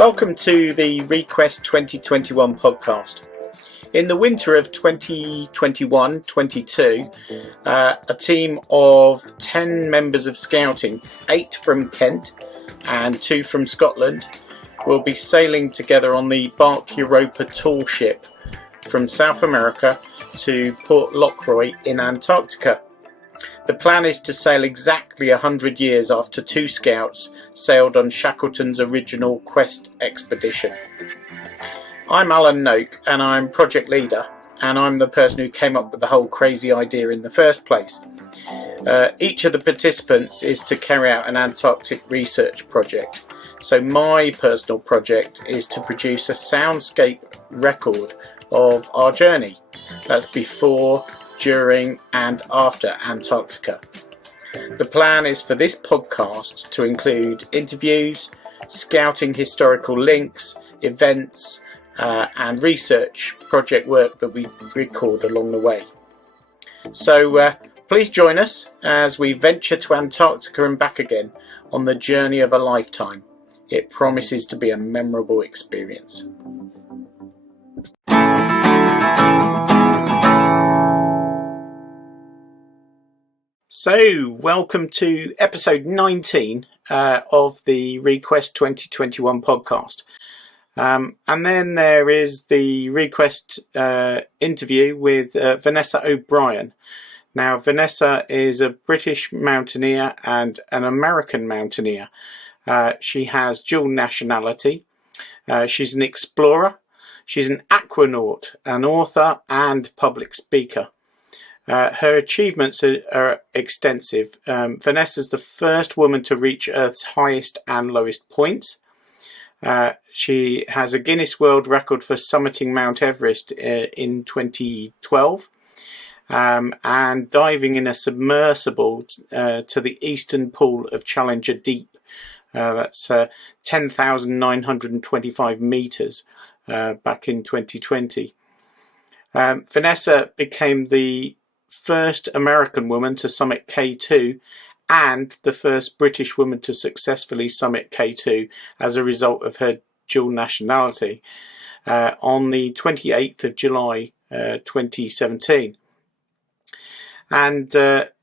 Welcome to the Request2021 podcast. In the winter of 2021-22, a team of 10 members of Scouting, 8 from Kent and 2 from Scotland, will be sailing together on the Bark Europa tall ship from South America to Port Lockroy in Antarctica. The plan is to sail exactly 100 years after 2 scouts sailed on Shackleton's original Quest expedition. I'm Alan Noake and I'm project leader, and I'm the person who came up with the whole crazy idea in the first place. Each of the participants is to carry out an Antarctic research project. So my personal project is to produce a soundscape record of our journey. That's before, during and after Antarctica. The plan is for this podcast to include interviews, scouting historical links, events and research project work that we record along the way. So please join us as we venture to Antarctica and back again on the journey of a lifetime. It promises to be a memorable experience. So, welcome to episode 19 of the Request 2021 podcast. And then there is the Request interview with Vanessa O'Brien. Now, Vanessa is a British mountaineer and an American mountaineer. She has dual nationality. She's an explorer. She's an aquanaut, an author and public speaker. Her achievements are extensive. Vanessa's the first woman to reach Earth's highest and lowest points. She has a Guinness World Record for summiting Mount Everest in 2012 and diving in a submersible to the eastern pool of Challenger Deep. That's 10,925 metres back in 2020. Vanessa became the first American woman to summit K2 and the first British woman to successfully summit K2 as a result of her dual nationality on the 28th of July 2017. And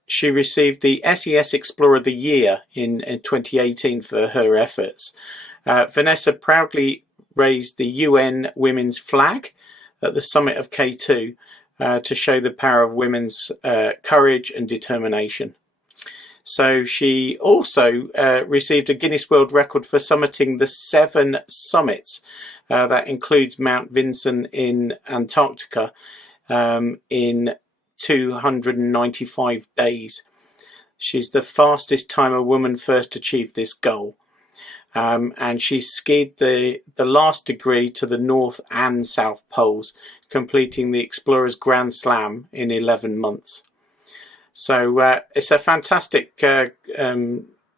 she received the SES Explorer of the Year in 2018 for her efforts. Vanessa proudly raised the UN Women's flag at the summit of K2 to show the power of women's courage and determination. So she also received a Guinness World Record for summiting the 7 summits. That includes Mount Vinson in Antarctica in 295 days. She's the fastest time a woman first achieved this goal. And she skied the last degree to the North and South Poles, completing the Explorer's Grand Slam in 11 months. So it's a fantastic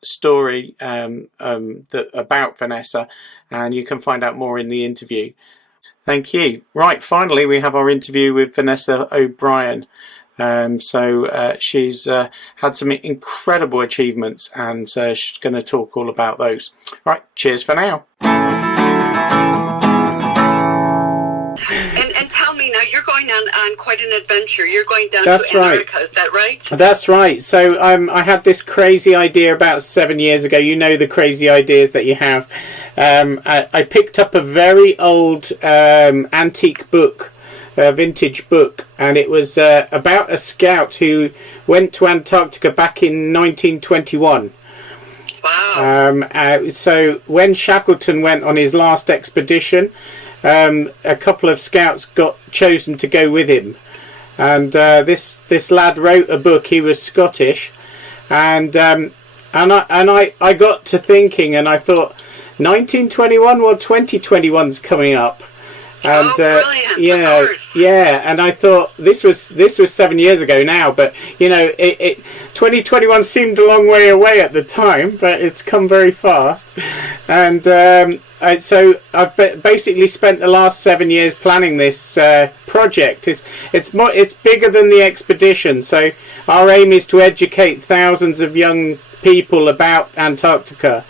story about Vanessa, and you can find out more in the interview. Thank you. Right, finally we have our interview with Vanessa O'Brien. She's had some incredible achievements, and she's going to talk all about those. Right, cheers for now. And tell me now, you're going on quite an adventure. You're going down to Antarctica, right. Is that right? That's right. So I had this crazy idea about 7 years ago. You know the crazy ideas that you have. I picked up a very old antique book. A vintage book, and it was about a scout who went to Antarctica back in 1921. Wow. So when Shackleton went on his last expedition, a couple of scouts got chosen to go with him, and this lad wrote a book. He was Scottish, and I got to thinking, and I thought 1921, well, 2021's coming up. And brilliant, and I thought this was 7 years ago now, but 2021 seemed a long way away at the time, but it's come very fast. And so I've basically spent the last 7 years planning this project. It's bigger than the expedition, so our aim is to educate thousands of young people about Antarctica.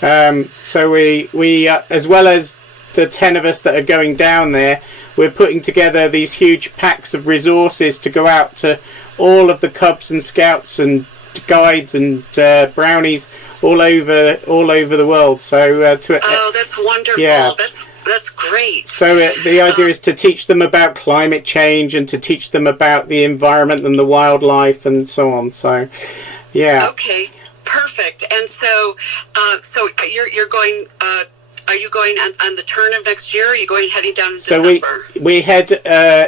So we as well as the 10 of us that are going down there, we're putting together these huge packs of resources to go out to all of the Cubs and Scouts and guides and brownies all over the world. So that's wonderful. Yeah. That's great. So the idea is to teach them about climate change and to teach them about the environment and the wildlife and so on. So, yeah. Okay, perfect. And so you're going. Are you going on the turn of next year? Or are you heading down in December? So we head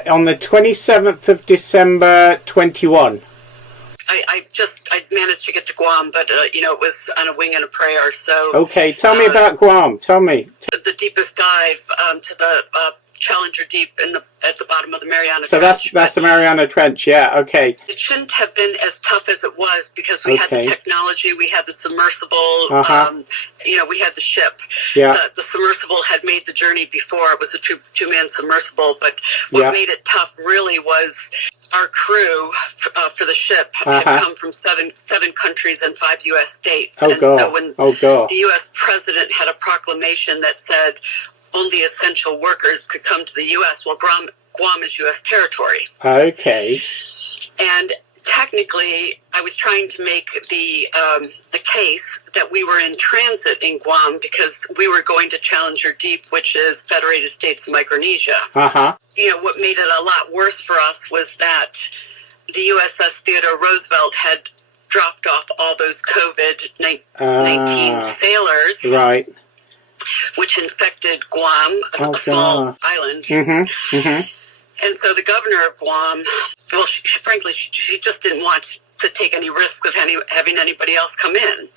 on the 27th of December 21. I managed to get to Guam, but it was on a wing and a prayer. So okay, tell me about Guam. Tell me. The deepest dive to the Challenger Deep at the bottom of the Mariana Trench. So that's the Mariana Trench, yeah. Okay. It shouldn't have been as tough as it was because we had the technology, we had the submersible, we had the ship. Yeah. The submersible had made the journey before. It was a two-man submersible, but what made it tough really was our crew for the ship had come from seven countries and 5 U.S. states. So when the U.S. president had a proclamation that said only essential workers could come to the U.S., well, Guam is U.S. territory. Okay. And technically, I was trying to make the case that we were in transit in Guam because we were going to Challenger Deep, which is Federated States of Micronesia. What made it a lot worse for us was that the USS Theodore Roosevelt had dropped off all those COVID-19 sailors. Right. Which infected Guam, a small island. And so the governor of Guam, well, frankly, she just didn't want to take any risks of having anybody else come in.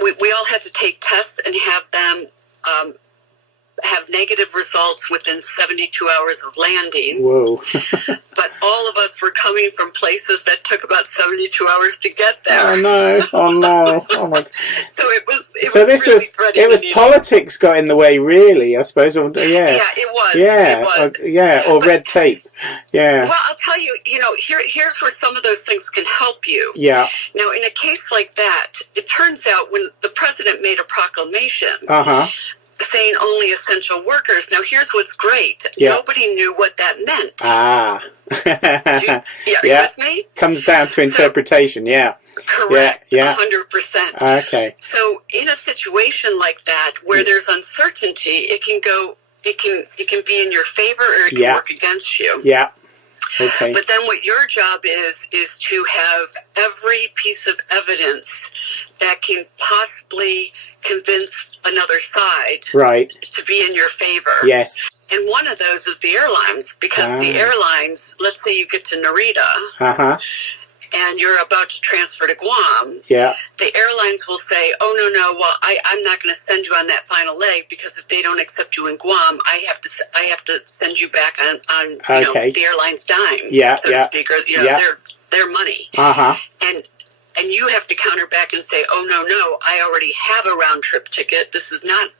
We all had to take tests and have them have negative results within 72 hours of landing. Whoa. But all of us were coming from places that took about 72 hours to get there. Oh no! Oh no! Oh my! So it was politics got in the way, really. I suppose. Yeah. Yeah, it was. Yeah. It was. Or red tape. Yeah. Well, I'll tell you. Here's where some of those things can help you. Yeah. Now, in a case like that, it turns out when the president made a proclamation. Saying only essential workers. Now, here's what's great. Yeah. Nobody knew what that meant. Are you with me? Comes down to interpretation, Correct. Yeah. 100%. Okay. So, in a situation like that, where there's uncertainty, it can be in your favor or it can work against you. Yeah. Okay. But then what your job is to have every piece of evidence that can possibly convince another side to be in your favor. Yes. And one of those is the airlines, because the airlines, let's say you get to Narita and you're about to transfer to Guam, the airlines will say, oh, no, well, I'm not going to send you on that final leg because if they don't accept you in Guam, I have to send you back on the airline's dime, so to speak, or their money. And you have to counter back and say, oh, no, I already have a round-trip ticket. This is not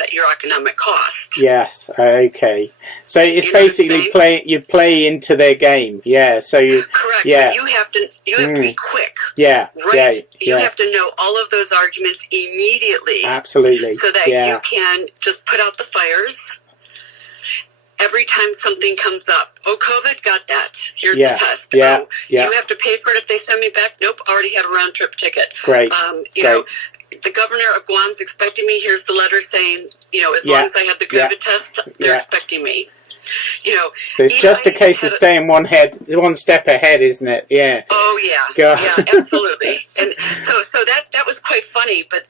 at your economic cost. Yes, okay. So it's basically you play into their game. Yeah, so you... Correct. Yeah. But you have to be quick. Yeah, right? You have to know all of those arguments immediately. Absolutely. So that you can just put out the fires. Every time something comes up, oh, COVID, got that. Here's the test. You have to pay for it if they send me back. Nope, already have a round-trip ticket. Great. Great. The governor of Guam's expecting me. Here's the letter saying, as long as I have the COVID test, they're expecting me. So it's just a case of staying one step ahead, isn't it? Yeah. Oh yeah, absolutely. And so that was quite funny, but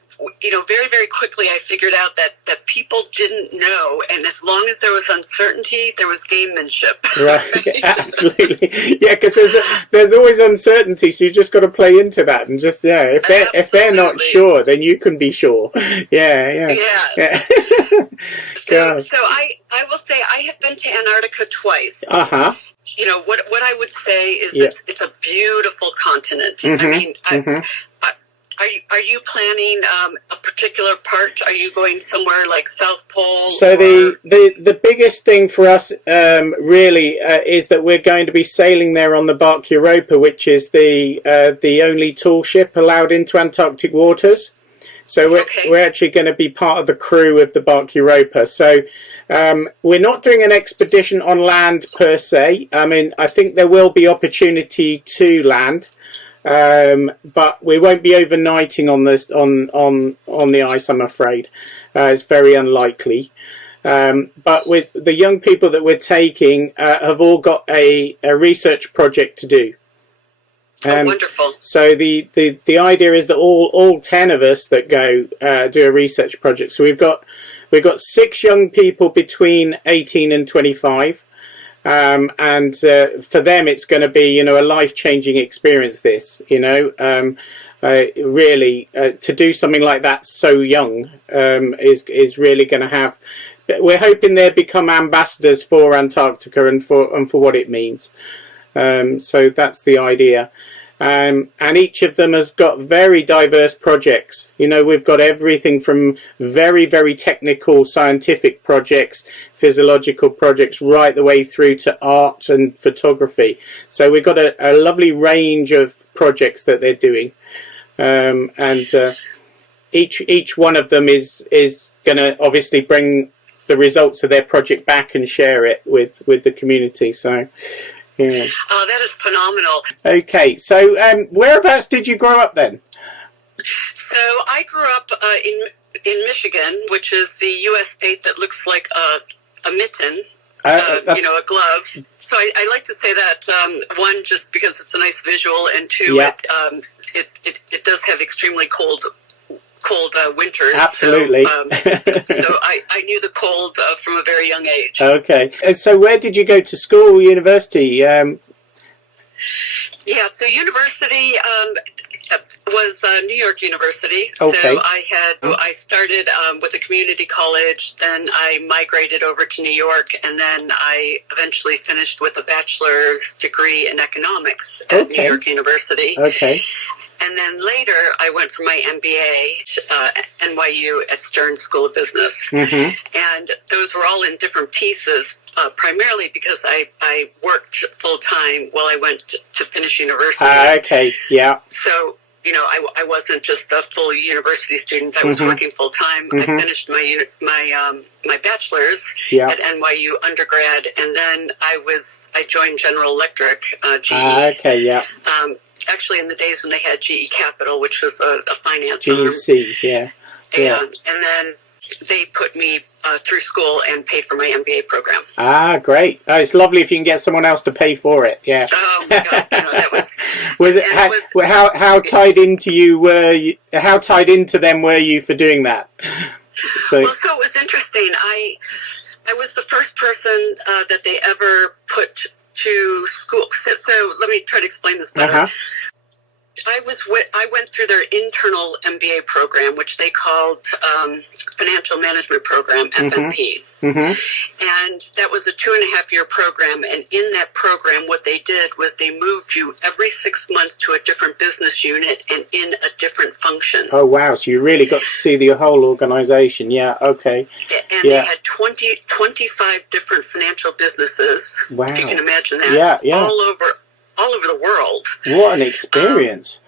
very, very quickly I figured out that people didn't know, and as long as there was uncertainty, there was gamemanship. Right. Absolutely. Yeah, because there's always uncertainty, so you just got to play into that and just if they're not sure, then you can be sure. Yeah. So I will say I have been to Antarctica twice. What I would say is it's a beautiful continent. I mean, are you planning a particular part? Are you going somewhere like South Pole? So the biggest thing for us really is that we're going to be sailing there on the bark Europa, which is the only tall ship allowed into Antarctic waters. So we're actually going to be part of the crew of the bark Europa. So we're not doing an expedition on land per se. I mean, I think there will be opportunity to land, but we won't be overnighting on this on the ice, I'm afraid. It's very unlikely. But with the young people that we're taking, have all got a research project to do. Wonderful. So the idea is that all 10 of us that go do a research project. So we've got 6 young people between 18 and 25, and for them it's going to be a life-changing experience. This really to do something like that so young is really going to have. We're hoping they become ambassadors for Antarctica and for what it means. So that's the idea. And each of them has got very diverse projects. We've got everything from very, very technical scientific projects, physiological projects, right the way through to art and photography. So we've got a lovely range of projects that they're doing. And each one of them is going to obviously bring the results of their project back and share it with the community. So, yeah. Oh, that is phenomenal. Okay, so whereabouts did you grow up then? So I grew up in Michigan, which is the U.S. state that looks like a mitten, a glove. So I like to say that, one, just because it's a nice visual, and two, yeah. it does have extremely cold winters. Absolutely. So I knew the cold from a very young age. Okay. And so where did you go to school, university? Yeah, so university was New York University. Okay. So I started with a community college, then I migrated over to New York, and then I eventually finished with a bachelor's degree in economics at New York University. Okay. And then later, I went for my MBA to NYU at Stern School of Business. Mm-hmm. And those were all in different pieces, primarily because I worked full-time while I went to finish university. Okay, yeah. So, I wasn't just a full university student. I was working full-time. I finished my bachelor's at NYU undergrad, and then I joined General Electric, GE. Okay, yeah. Actually, in the days when they had GE Capital, which was a finance GEC, arm. And then they put me through school and paid for my MBA program. Great. Oh, it's lovely if you can get someone else to pay for it. Yeah. Oh my God, that was. How tied into you were you? How tied into them were you for doing that? So it was interesting. I was the first person that they ever put to school. So let me try to explain this better. I went through their internal MBA program, which they called Financial Management Program, FMP. And that was a 2.5-year program. And in that program, what they did was they moved you every 6 months to a different business unit and in a different function. Oh, wow. So you really got to see the whole organization. Yeah, okay. And they had 25 different financial businesses. Wow. If you can imagine that. Yeah. All over the world. What an experience.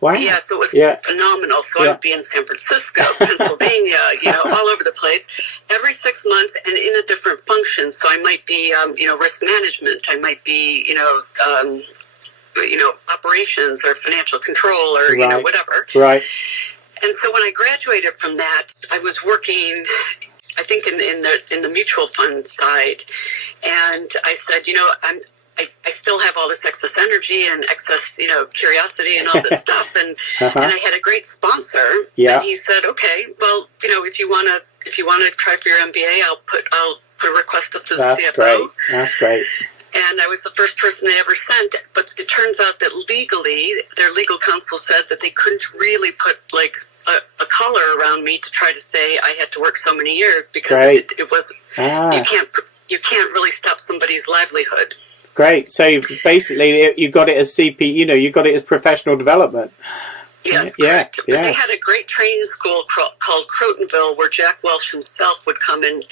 Wow. Yeah, so it was phenomenal. So I would be in San Francisco, Pennsylvania, all over the place, every 6 months and in a different function. So I might be, risk management. I might be, operations or financial control or, whatever. Right. And so when I graduated from that, I was working, I think, in the mutual fund side. And I said, I still have all this excess energy and excess, curiosity and all this stuff. And and I had a great sponsor. Yeah. And he said, okay, well, if you want to try for your MBA, I'll put a request up to the CFO. Great. That's great. And I was the first person they ever sent. But it turns out that legally, their legal counsel said that they couldn't really put a collar around me to try to say I had to work so many years because it was you can't really stop somebody's livelihood. Great. So basically, you got it as CP. You got it as professional development. Yes, correct. Yeah. But they had a great training school called Crotonville, where Jack Welch himself would come and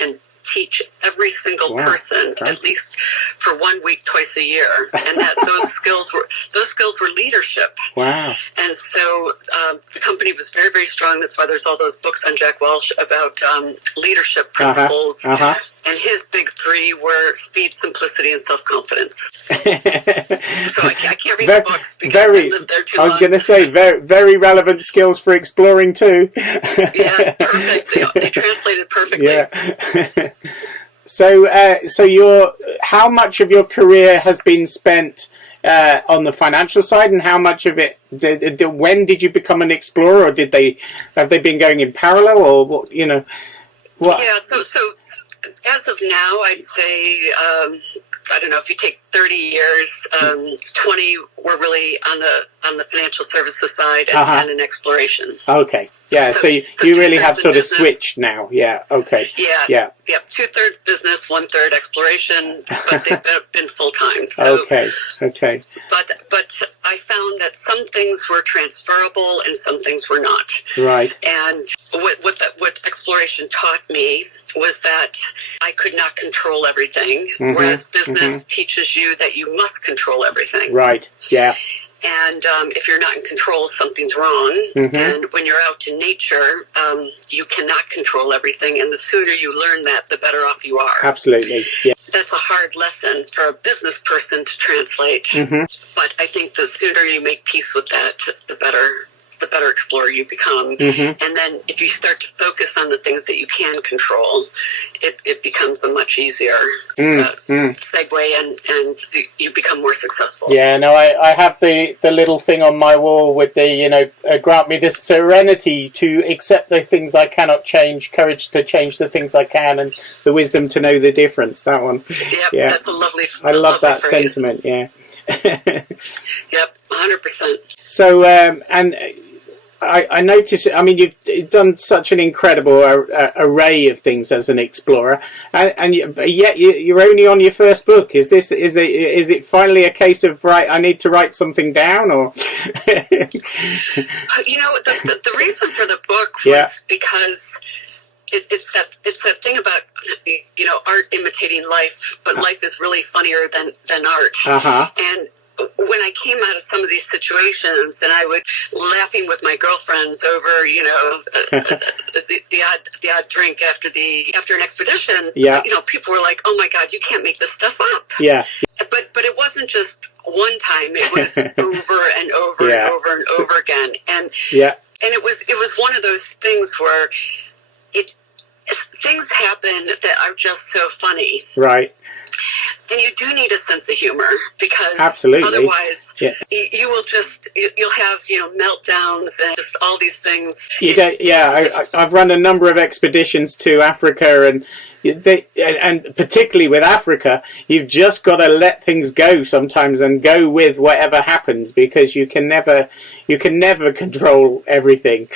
teach every single person at least for 1 week twice a year, and that those skills were leadership. Wow. And so the company was very, very strong. That's why there's all those books on Jack Welch about leadership principles. And his big three were speed, simplicity, and self-confidence. So I can't read the books because I lived there too long. I was going to say, very, very relevant skills for exploring too. Yes, perfect. They translated perfectly. Yeah. So how much of your career has been spent on the financial side, and how much of it when did you become an explorer, or have they been going in parallel, or what, what? Yeah, so as of now, I'd say I don't know, if you take 30 years, 20 were really on the financial services side, and 10 in exploration. Okay, yeah. So you really have sort of switched now. Yeah. Okay. Yeah. 2/3 business, 1/3 exploration, but they've been full time. So, okay. But I found that some things were transferable and some things were not. Right. And what exploration taught me was that I could not control everything, whereas business teaches you that you must control everything. Right. Yeah. And if you're not in control, something's wrong. And when you're out in nature, you cannot control everything. And the sooner you learn that, the better off you are. Absolutely. Yeah. That's a hard lesson for a business person to translate. But I think the sooner you make peace with that, the better explorer you become. And then if you start to focus on the things that you can control, it becomes a much easier segue, and you become more successful. Yeah, no, I have the little thing on my wall with the, grant me the serenity to accept the things I cannot change, courage to change the things I can, and the wisdom to know the difference. That one. Yep, that's a lovely I love that phrase. sentiment, yeah. Yep, 100%. So, and I notice, I mean, you've done such an incredible array of things as an explorer, and yet you're only on your first book. Is it finally a case of, right, I need to write something down, or? The reason for the book was because it's that thing about, art imitating life, but life is really funnier than art. And when I came out of some of these situations, and I would laughing with my girlfriends over, the odd drink after an expedition, people were like, "Oh my God, you can't make this stuff up." Yeah. But it wasn't just one time; it was over and over and over and over again, and it was one of those things where things happen that are just so funny, right? And you do need a sense of humor, because otherwise you will you'll have meltdowns and just all these things. I've run a number of expeditions to Africa, and particularly with Africa, you've just got to let things go sometimes and go with whatever happens, because you can never control everything,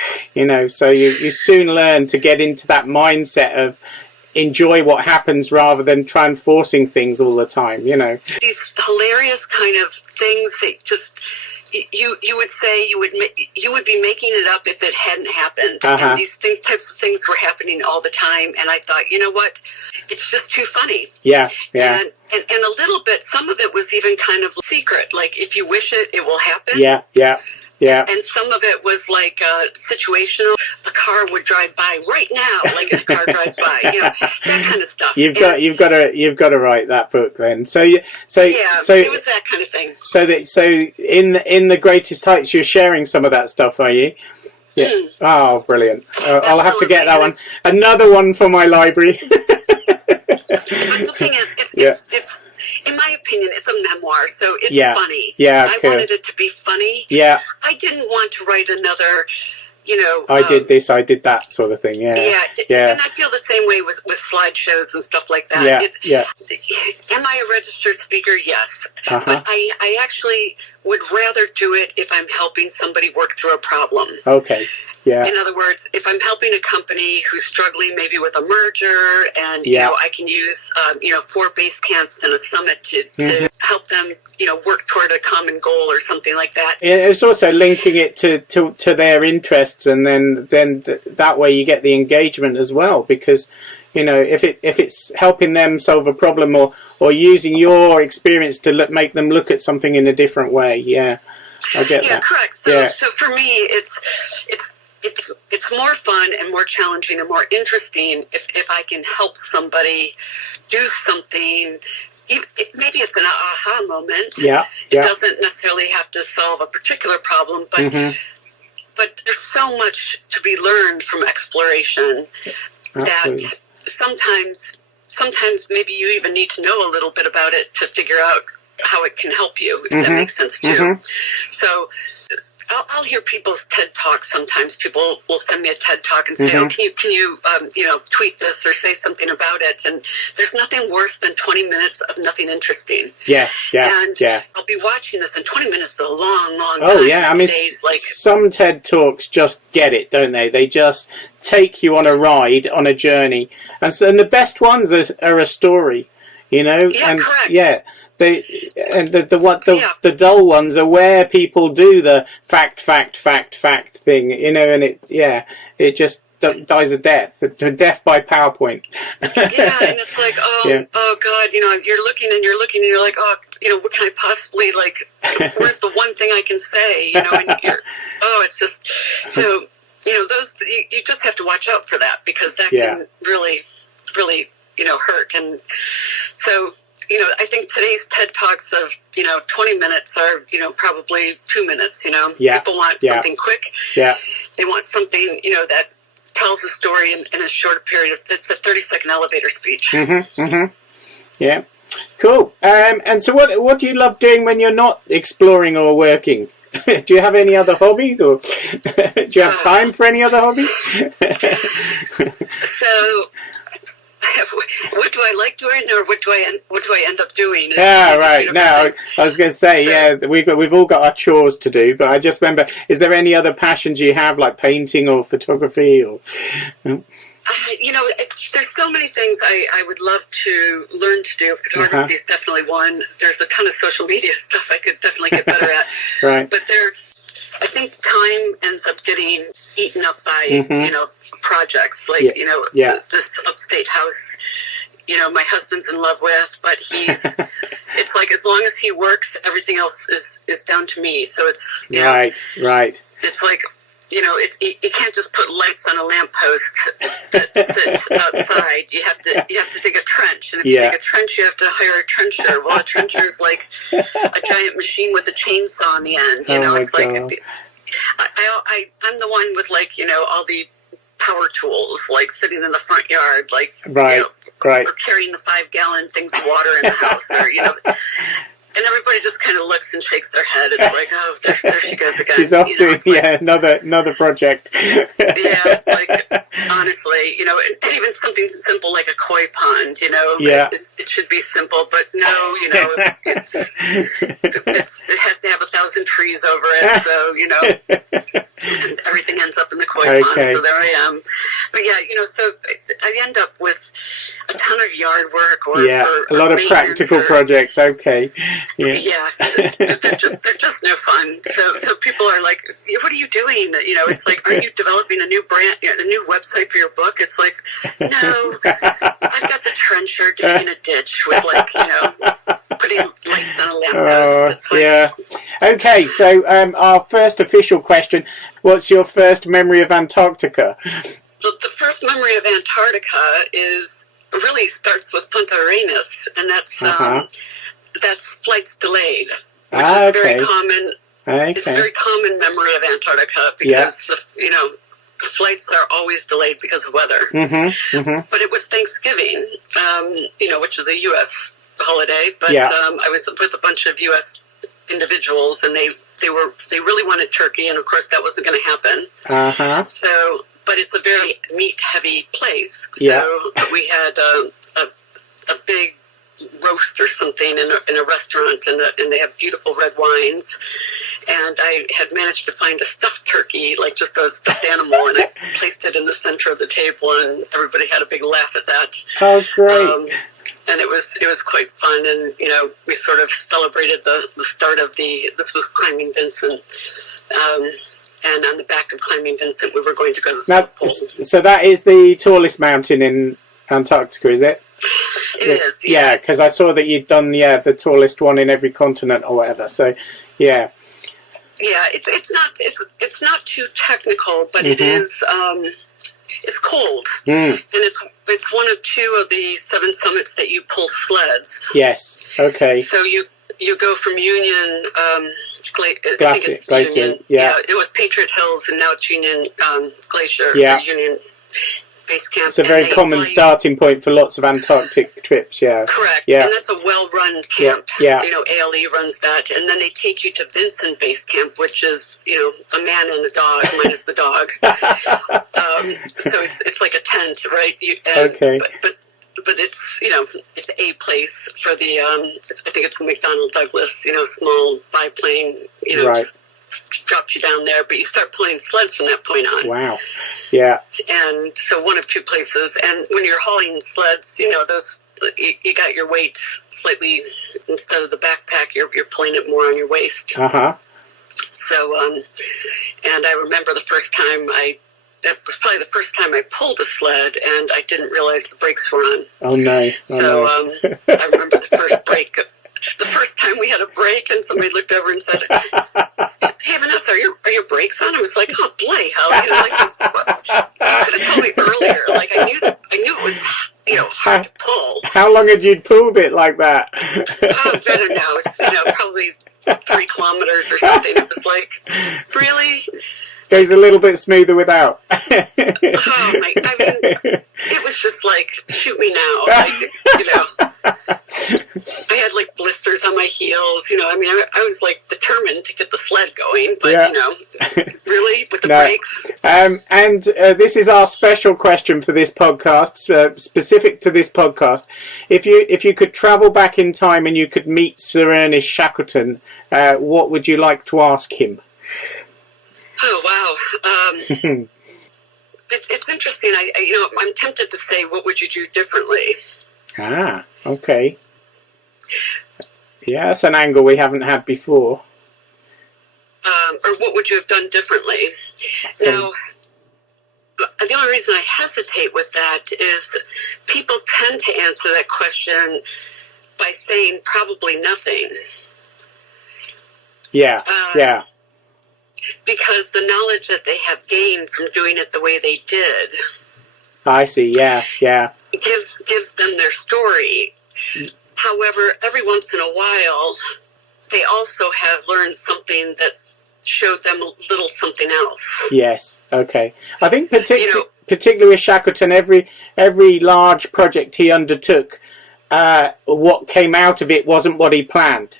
so you soon learn to get into that mindset of enjoy what happens rather than try and forcing things all the time, These hilarious kind of things that just you would say you would be making it up if it hadn't happened. And these types of things were happening all the time, and I thought, you know what? It's just too funny. Yeah. And a little bit, some of it was even kind of secret, like if you wish it, it will happen. Yeah. And some of it was like situational. A car would drive by right now, like a car drives by, that kind of stuff. You've got to write that book then. So it was that kind of thing. So in the Greatest Heights, you're sharing some of that stuff, are you? Yeah. Oh, brilliant! I'll have to get that one. Another one for my library. But the thing is, it's in my opinion, it's a memoir, so it's funny. Yeah, I wanted it to be funny. Yeah, I didn't want to write another, I did this, I did that sort of thing. Yeah. And I feel the same way with slideshows and stuff like that. Am I a registered speaker? Yes, but I actually would rather do it if I'm helping somebody work through a problem. Okay. In other words, if I'm helping a company who's struggling maybe with a merger, and you know, I can use 4 base camps and a summit to help them, you know, work toward a common goal or something like that. It's also linking it to their interests, and then that way you get the engagement as well, because you know, if it's helping them solve a problem, or using your experience to make them look at something in a different way. Yeah, I get that. Yeah, correct. So for me, it's more fun and more challenging and more interesting if I can help somebody do something. Maybe it's an aha moment. It doesn't necessarily have to solve a particular problem, but but there's so much to be learned from exploration that sometimes maybe you even need to know a little bit about it to figure out how it can help you, if that makes sense too. So I'll hear people's TED Talks sometimes. People will send me a TED Talk and say, oh, can you tweet this or say something about it? And there's nothing worse than 20 minutes of nothing interesting. And I'll be watching this, and 20 minutes is a long time. Oh, yeah. I mean, some TED Talks just get it, don't they? They just take you on a ride, on a journey. And the best ones are a story, you know? Yeah, correct. Yeah. The dull ones are where people do the fact thing, you know, and it just dies a death by PowerPoint. And it's like, oh God, you know, you're looking and you're like, oh, you know, what can I possibly, like, where's the one thing I can say, you know, and it's just, so, you know, those, you just have to watch out for that, because that can really, you know, hurt. And so, you know, I think today's TED Talks of, you know, 20 minutes are, you know, probably 2 minutes, you know. People want something quick. They want something, you know, that tells a story in a short period of, it's a 30-second elevator speech. Yeah. Cool. And so what do you love doing when you're not exploring or working? Do you have any other hobbies, or do you have time for any other hobbies? So, what do I like doing, or what do I end up doing? Right. No, I was going to say, we've all got our chores to do, but I just remember, is there any other passions you have, like painting or photography, or? You know, there's so many things I would love to learn to do. Photography is definitely one. There's a ton of social media stuff I could definitely get better at. But I think time ends up getting eaten up by, you know, projects like, you know, this upstate house, you know, my husband's in love with, but it's like, as long as he works, everything else is down to me. So it's, you know, it's like, you know, you can't just put lights on a lamppost that sits outside. You have to dig a trench, and if you dig a trench, you have to hire a trencher. Well, a trencher's like a giant machine with a chainsaw on the end. You know, it's like I'm the one with, like, you know, all the power tools, like sitting in the front yard, like you know, or carrying the 5-gallon things of water in the house, or, you know. And everybody just kind of looks and shakes their head. It's like, oh, there she goes again. She's off doing another project. It's like, honestly, you know, and even something simple like a koi pond, you know, it should be simple, but no, you know, it has to have 1,000 trees over it, so, you know, and everything ends up in the koi pond, so there I am. But yeah, you know, so I end up with a ton of yard work or a lot of practical projects. They're just no fun. So people are like, what are you doing? You know, it's like, aren't you developing a new brand, a new website for your book? It's like, no, I've got the trencher digging a ditch with, like, you know, putting lights on a lamppost. Okay, so our first official question, what's your first memory of Antarctica? The first memory of Antarctica really starts with Punta Arenas, and that's flights delayed, which is very common. It's a very common memory of Antarctica, because you know, flights are always delayed because of weather. But it was Thanksgiving, you know, which is a U.S. holiday. But I was with a bunch of U.S. individuals, and they really wanted turkey, and of course that wasn't going to happen. So, but it's a very meat-heavy place. So we had a big roast or something in a restaurant, and they have beautiful red wines. And I had managed to find a stuffed turkey, like just a stuffed animal, and I placed it in the center of the table, and everybody had a big laugh at that. Oh, great. And it was quite fun, and, you know, we sort of celebrated the start of this was Climbing Vincent. And on the back of Climbing Vincent, we were going to go to the South Pole. So that is the tallest mountain in Antarctica, is it? It is, yeah. Yeah, because I saw that you'd done, the tallest one in every continent or whatever, so, yeah. Yeah, it's not too technical, but it is, it's cold. And it's one of 2 of the 7 summits that you pull sleds. Yes, okay. So you go from Union, Glacier, Union. Yeah, it was Patriot Hills, and now it's Union Glacier. Yeah. Union Base Camp. It's a very common starting point for lots of Antarctic trips, yeah. Correct. Yeah. And that's a well-run camp. Yeah. You know, ALE runs that. And then they take you to Vincent Base Camp, which is, you know, a man and a dog, minus the dog. So it's like a tent, right? Okay. But it's, you know, it's a place for the, I think it's a McDonnell Douglas, you know, small biplane, you know, right. Drops you down there, but you start pulling sleds from that point on. Wow. Yeah. And so one of 2 places, and when you're hauling sleds, you know, those, you got your weight slightly, instead of the backpack, you're pulling it more on your waist. Uh-huh. So, and I remember that was probably the first time I pulled a sled, and I didn't realize the brakes were on. Oh, no. So I remember the first break. The first time we had a break, and somebody looked over and said, "Hey, Vanessa, are your brakes on?" I was like, "Oh, bloody hell! You know, like this, you could have told me earlier. Like I knew it was, you know, hard to pull." How long had you pulled it like that? Oh, better now. You know, probably 3 kilometers or something. It was like, really. Goes a little bit smoother without. Oh my! I mean, it was just like, shoot me now, like, you know. I had like blisters on my heels, you know. I mean, I was like determined to get the sled going, but you know, really with the brakes. And this is our special question for this podcast, specific to this podcast. If you could travel back in time and you could meet Sir Ernest Shackleton, what would you like to ask him? Oh wow, it's interesting. I'm tempted to say, what would you do differently? Ah, okay. Yeah, that's an angle we haven't had before. Or what would you have done differently? Now, the only reason I hesitate with that is people tend to answer that question by saying probably nothing. Yeah, yeah. Because the knowledge that they have gained from doing it the way they did. I see, yeah. Gives them their story. However, every once in a while, they also have learned something that showed them a little something else. Yes, okay. I think particularly with Shackleton, every large project he undertook, what came out of it wasn't what he planned.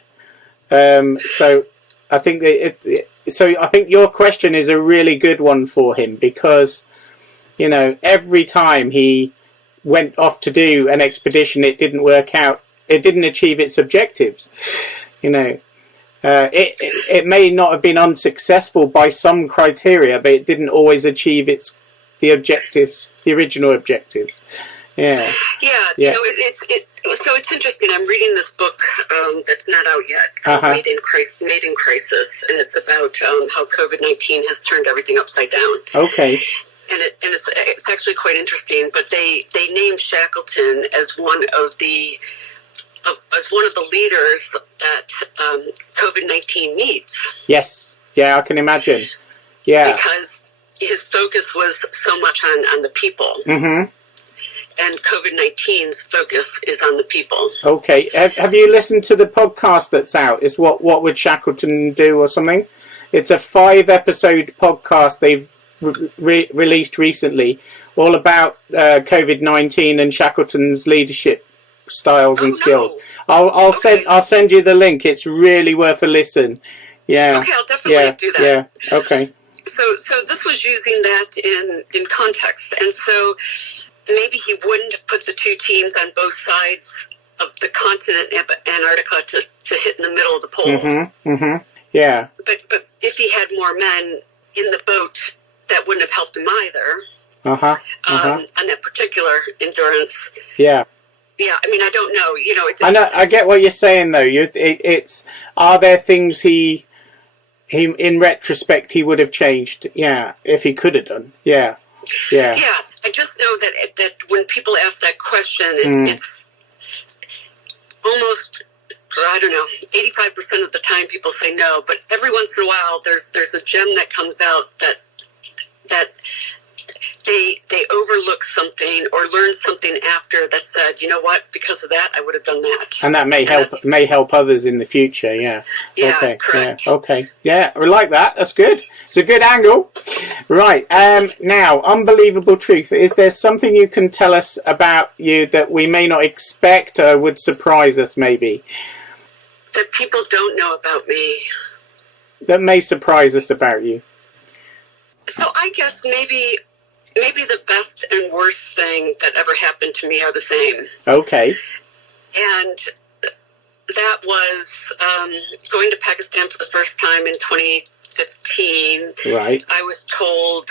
So I think I think your question is a really good one for him, because, you know, every time he went off to do an expedition, it didn't work out. It didn't achieve its objectives. You know, it may not have been unsuccessful by some criteria, but it didn't always achieve the original objectives. Yeah. You know, so it's interesting. I'm reading this book that's not out yet, called Made in Crisis, and it's about how COVID-19 has turned everything upside down. Okay. And it's actually quite interesting. But they named Shackleton as one of the leaders that COVID-19 needs. Yes. Yeah, I can imagine. Yeah. Because his focus was so much on the people. Mm-hmm. And COVID-19's focus is on the people. Okay. Have you listened to the podcast that's out? It's What Would Shackleton Do or something? It's a 5-episode podcast they've released recently, all about COVID-19 and Shackleton's leadership styles and skills. No. I'll send you the link. It's really worth a listen. Yeah. Okay, I'll definitely do that. Yeah. Okay. So this was using that in context, and so maybe he wouldn't have put the 2 teams on both sides the continent Antarctica to hit in the middle of the pole. Yeah. But if he had more men in the boat, that wouldn't have helped him either. On that particular endurance. Yeah. Yeah, I mean, I don't know. You know, I know. I get what you're saying, though. It's are there things he in retrospect he would have changed? Yeah, if he could have done. Yeah. Yeah. Yeah. I just know that when people ask that question, it's almost, I don't know, 85% of the time people say no, but every once in a while there's a gem that comes out that they overlook something or learn something after that said, you know what, because of that I would have done that. And that may help others in the future, yeah. Yeah, okay, correct. Yeah, okay. Yeah, I like that. That's good. It's a good angle. Right. Now, unbelievable truth. Is there something you can tell us about you that we may not expect or would surprise us maybe? That people don't know about me. That may surprise us about you. So I guess maybe the best and worst thing that ever happened to me are the same. Okay. And that was going to Pakistan for the first time in 2015. Right. I was told,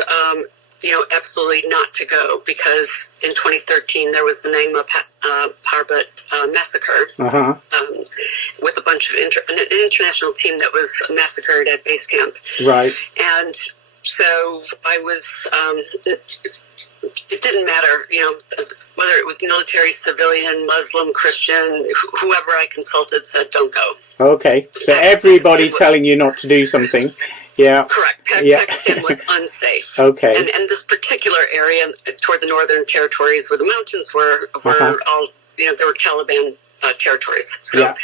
absolutely not to go because in 2013 there was the Nagma Parbat massacre with a bunch of an international team that was massacred at base camp. Right. And so I was, it didn't matter, whether it was military, civilian, Muslim, Christian, whoever I consulted said, don't go. Okay. So everybody telling you not to do something. Yeah. Correct. Pakistan was unsafe. Okay. And this particular area toward the northern territories where the mountains were all, there were Taliban territories. So, yeah.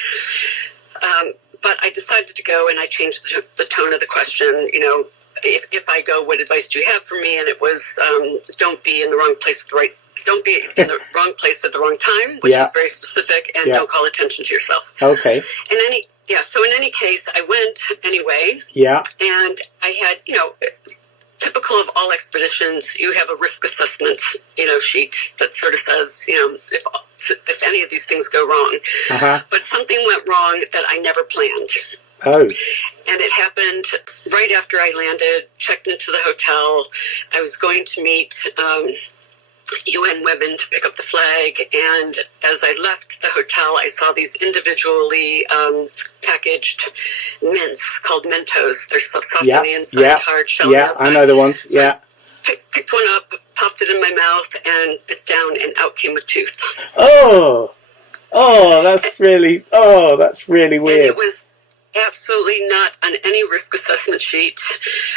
But I decided to go and I changed the tone of the question, if I go, what advice do you have for me? And it was, don't be in the wrong place don't be in the wrong place at the wrong time, which is very specific, and don't call attention to yourself. Okay. So in any case, I went anyway. Yeah. And I had, typical of all expeditions, you have a risk assessment, sheet that sort of says, if any of these things go wrong. But something went wrong that I never planned. Oh. And it happened right after I landed, checked into the hotel. I was going to meet UN women to pick up the flag. And as I left the hotel, I saw these individually packaged mints called Mentos. They're soft on the inside, hard shell on the outside. I know the ones. So yeah. Picked one up, popped it in my mouth, and bit down, and out came a tooth. Oh, that's really weird. And it was absolutely not on any risk assessment sheet.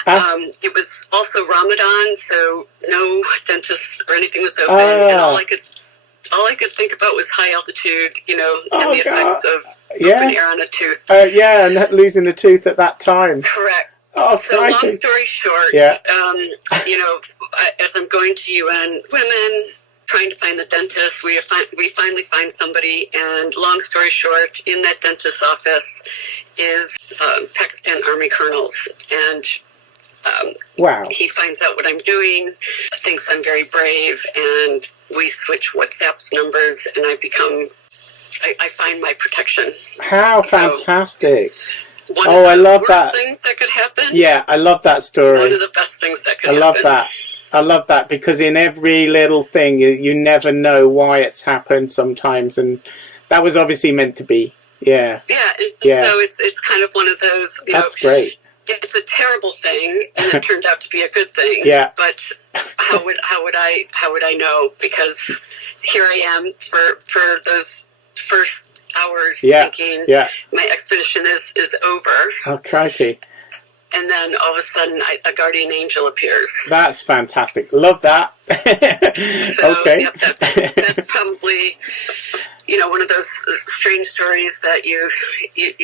It was also Ramadan, so no dentist or anything was open, and all I could think about was high altitude, and the effects of open air on a tooth. And losing the tooth at that time. Correct. Oh, so long story short, as I'm going to UN women, trying to find the dentist, we finally find somebody, and long story short, in that dentist's office is Pakistan Army colonels, and he finds out what I'm doing, thinks I'm very brave, and we switch WhatsApp numbers, and I find my protection. How fantastic. One of the worst things that could happen. Yeah, I love that story. One of the best things that could happen. I love that because in every little thing, you never know why it's happened sometimes, and that was obviously meant to be. Yeah. Yeah. So it's kind of one of those. That's great. It's a terrible thing, and it turned out to be a good thing. Yeah. But how would I know? Because here I am for those first hours thinking my expedition is over. Oh, crikey. And then all of a sudden, a guardian angel appears. That's fantastic. Love that. So, okay. Yep, that's probably, one of those strange stories that you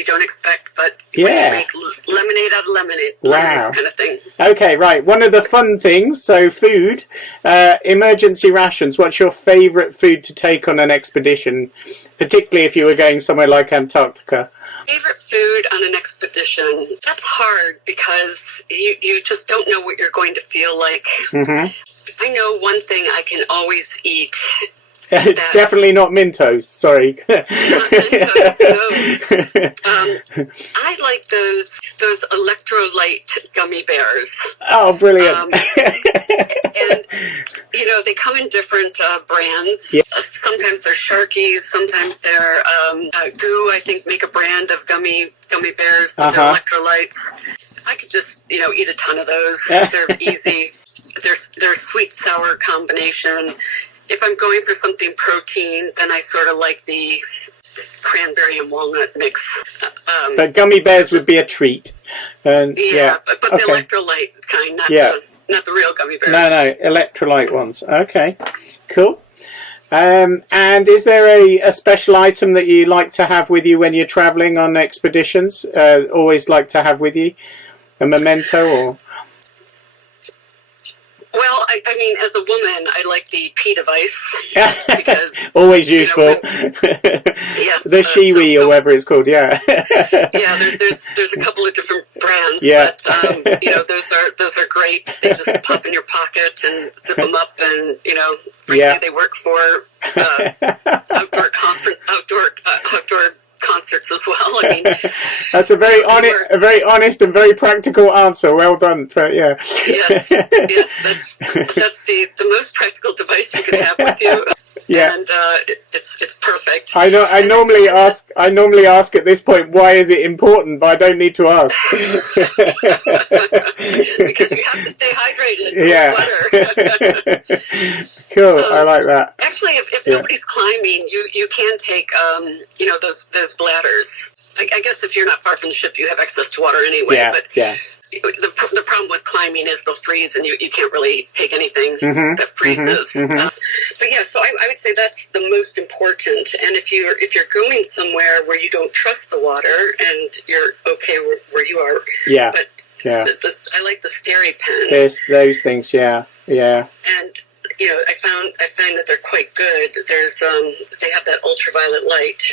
don't expect, but you make lemonade out of lemonade. Wow. Kind of thing. Okay, right. One of the fun things, so food, emergency rations. What's your favourite food to take on an expedition, particularly if you were going somewhere like Antarctica? Favorite food on an expedition? That's hard because you just don't know what you're going to feel like. I know one thing I can always eat Definitely not Mentos, sorry. Not Mentos, no. I like those electrolyte gummy bears. Oh, brilliant. And, you know, they come in different brands. Yeah. Sometimes they're Sharkies, sometimes they're Goo, I think, make a brand of gummy bears, but they're electrolytes. I could just, you know, eat a ton of those. They're easy. They're sweet-sour combination. If I'm going for something protein, then I sort of like the cranberry and walnut mix. But gummy bears would be a treat. But the electrolyte kind, not the real gummy bears. No, electrolyte ones. Okay, cool. And is there a special item that you like to have with you when you're traveling on expeditions? Always like to have with you? A memento or... Well, I mean, as a woman, I like the pea device because always useful. You know, yes, the Shiwi or whatever it's called. Yeah. There's a couple of different brands, but you know, those are great. They just pop in your pocket and zip them up, and you know, frankly, they work for outdoor concerts as well. I mean, that's a very honest and very practical answer. Well done. Yes, that's the most practical device you can have with you. Yeah, and it's perfect. I know. I normally ask at this point, why is it important? But I don't need to ask. Because you have to stay hydrated. Yeah. Cool. I like that. Actually, if nobody's climbing, you can take you know, those bladders. I guess if you're not far from the ship, you have access to water anyway. The problem with climbing is they'll freeze, and you can't really take anything that freezes. But yeah, so I would say that's the most important. And if you're going somewhere where you don't trust the water and you're okay where you are, but I like the steri pen. There's those things, yeah. And you know, I find that they're quite good. There's they have that ultraviolet light.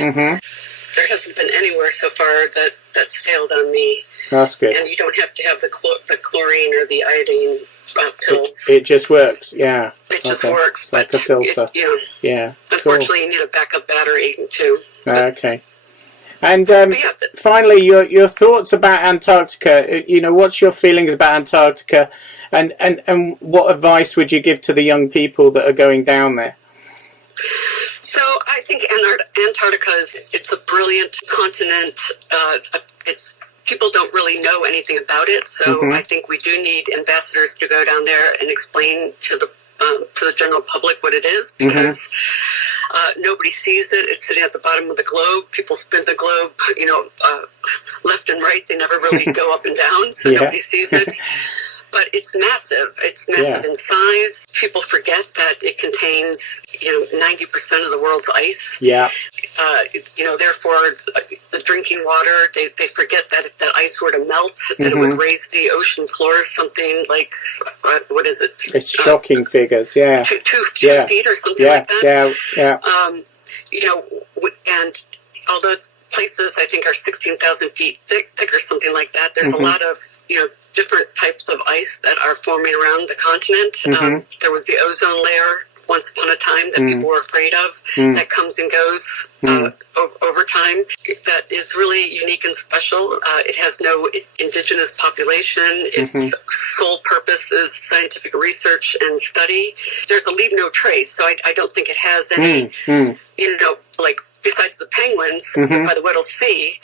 There hasn't been anywhere so far that's failed on me. That's good. And you don't have to have the chlorine or the iodine pill. It just works, yeah. It just works. It's like a filter. Unfortunately, you need a backup battery too. Okay. And finally, your thoughts about Antarctica. You know, what's your feelings about Antarctica, and what advice would you give to the young people that are going down there? So I think Antarctica it's a brilliant continent. People don't really know anything about it, so I think we do need ambassadors to go down there and explain to the general public what it is, because nobody sees it. It's sitting at the bottom of the globe. People spin the globe, you know, left and right. They never really go up and down, so nobody sees it. But it's massive. It's massive in size. People forget that it contains, you know, 90% of the world's ice. Yeah. You know, therefore, the drinking water, they forget that if that ice were to melt, that it would raise the ocean floor something like, what is it? It's shocking figures, yeah. 2 feet or something like that. Yeah. You know, and although places I think are 16,000 feet thick or something like that, there's a lot of, you know, different types of ice that are forming around the continent. There was the ozone layer once upon a time that people were afraid of, that comes and goes over time. That is really unique and special. It has no indigenous population. Its sole purpose is scientific research and study. There's a leave no trace, so I don't think it has any, you know, like, besides the penguins by the Weddell Sea,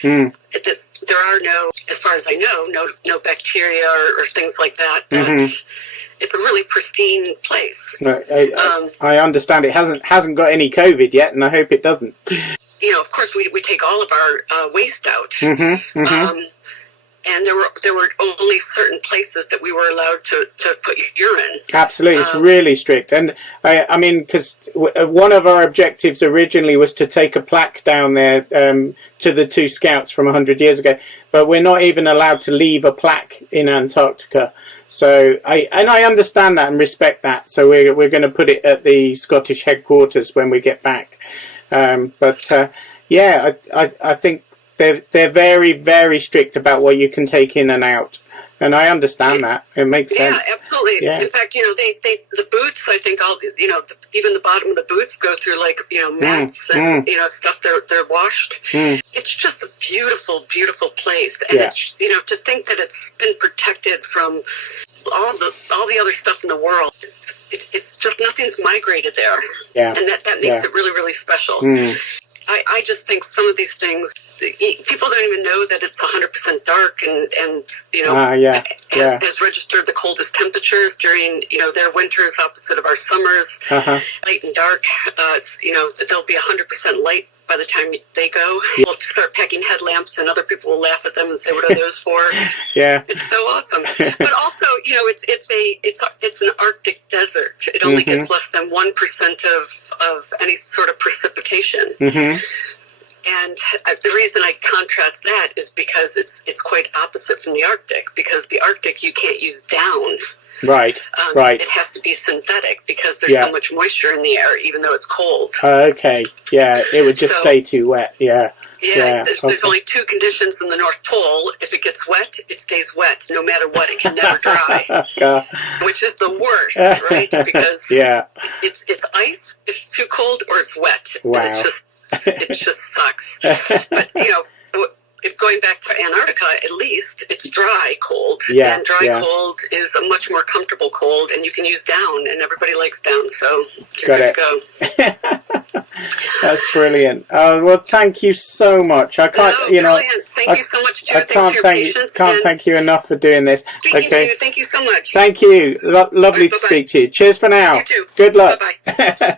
there are no, as far as I know, no bacteria or things like that. It's a really pristine place. I understand it hasn't got any COVID yet, and I hope it doesn't. You know, of course, we take all of our waste out. And there were only certain places that we were allowed to put urine. Absolutely, it's really strict. And I mean, because one of our objectives originally was to take a plaque down there to the 2 scouts from 100 years ago, but we're not even allowed to leave a plaque in Antarctica. So I understand that and respect that. So we're going to put it at the Scottish headquarters when we get back. I think they're very, very strict about what you can take in and out. And I understand that. It makes sense. Yeah, absolutely. Yeah. In fact, the boots, I think even the bottom of the boots go through mats and, stuff they're washed. It's just a beautiful, beautiful place. And it's, to think that it's been protected from all the other stuff in the world. It just nothing's migrated there. Yeah. And that makes it really, really special. I just think some of these things, people don't even know that it's 100% dark and has registered the coldest temperatures during, their winters opposite of our summers, light and dark. They'll be 100% light by the time they go. We'll start packing headlamps and other people will laugh at them and say, what are those for? It's so awesome. But also, it's an Arctic desert. It only gets less than 1% of any sort of precipitation. And the reason I contrast that is because it's quite opposite from the Arctic, because the Arctic you can't use down. Right. It has to be synthetic because there's so much moisture in the air, even though it's cold. Okay. Yeah, it would just stay too wet. Yeah. There's only two conditions in the North Pole. If it gets wet, it stays wet. No matter what, it can never dry. Which is the worst, right? Because it's ice, it's too cold, or it's wet. Wow. It just sucks. But, if going back to Antarctica, at least it's dry cold. And dry cold is a much more comfortable cold, and you can use down, and everybody likes down, so you're good to go. That's brilliant. Well, thank you so much. I can't, brilliant. Thank you so much, Joe. Can't thank you enough for doing this. Thank you so much. Thank you. Lovely to speak to you. Cheers for now. You too. Good luck. Bye-bye.